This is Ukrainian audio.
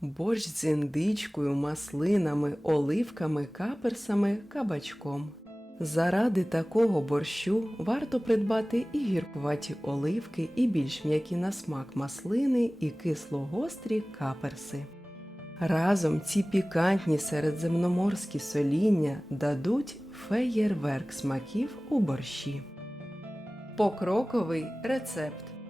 борщ з індичкою, маслинами, оливками, каперсами, кабачком. Заради такого борщу варто придбати і гіркуваті оливки, і більш м'які на смак маслини, і кисло-гострі каперси. Разом ці пікантні середземноморські соління дадуть феєрверк смаків у борщі. Покроковий рецепт.